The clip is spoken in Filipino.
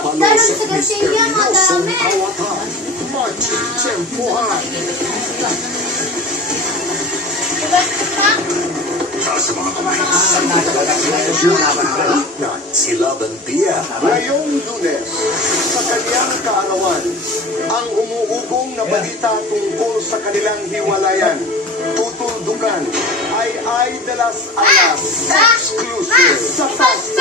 Dalon sa Garcia, madami. Marching Tempuhan. Sa mga kamay, si Laban Dia. Ngayong Lunes, sa kanyang kaarawan, ang umuugong na balita tungkol sa kanilang hiwalayan, tutuldukan, ay de las alas, exclusive sa Pasto.